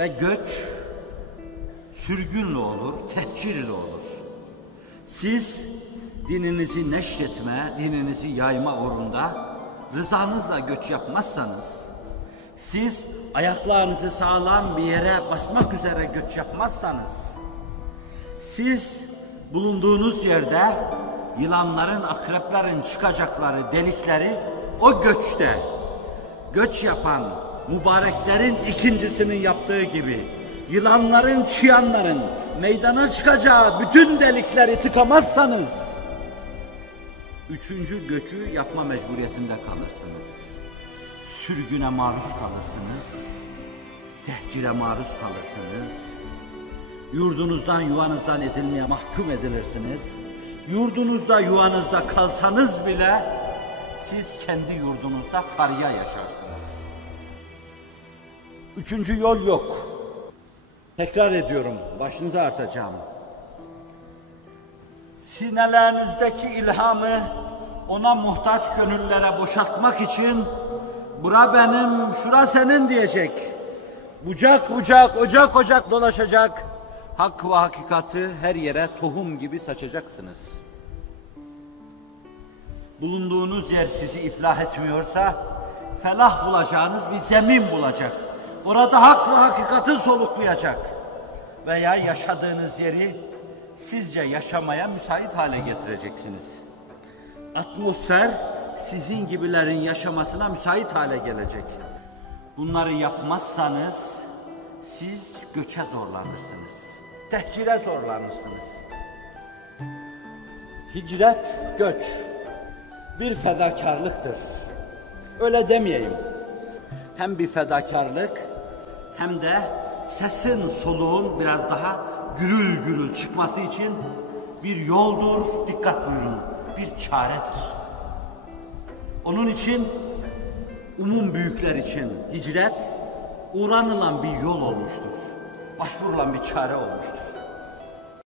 Ve göç sürgünle olur, tehcirle olur. Siz dininizi neşretme, dininizi yayma uğrunda rızanızla göç yapmazsanız, siz ayaklarınızı sağlam bir yere basmak üzere göç yapmazsanız, siz bulunduğunuz yerde yılanların, akreplerin çıkacakları delikleri o göçte, göç yapan mübareklerin ikincisinin yaptığı gibi yılanların, çıyanların meydana çıkacağı bütün delikleri tıkamazsanız, üçüncü göçü yapma mecburiyetinde kalırsınız. Sürgüne maruz kalırsınız, tehcire maruz kalırsınız, yurdunuzdan, yuvanızdan edilmeye mahkum edilirsiniz. Yurdunuzda, yuvanızda kalsanız bile siz kendi yurdunuzda parya yaşarsınız. Üçüncü yol yok. Tekrar ediyorum, başınızı artacağım. Sinelerinizdeki ilhamı ona muhtaç gönüllere boşaltmak için bura benim, şura senin diyecek. Bucak bucak, ocak ocak dolaşacak. Hak ve hakikati her yere tohum gibi saçacaksınız. Bulunduğunuz yer sizi iflah etmiyorsa, felah bulacağınız bir zemin bulacak. Orada hak ve hakikati soluklayacak. Veya yaşadığınız yeri sizce yaşamaya müsait hale getireceksiniz. Atmosfer sizin gibilerin yaşamasına müsait hale gelecek. Bunları yapmazsanız siz göçe zorlanırsınız. Tehcire zorlanırsınız. Hicret, göç bir fedakarlıktır. Öyle demeyeyim. Hem bir fedakarlık hem de sesin, soluğun biraz daha gürül gürül çıkması için bir yoldur, dikkat buyurun, bir çaredir. Onun için umum büyükler için hicret uğranılan bir yol olmuştur. Başvurulan bir çare olmuştur.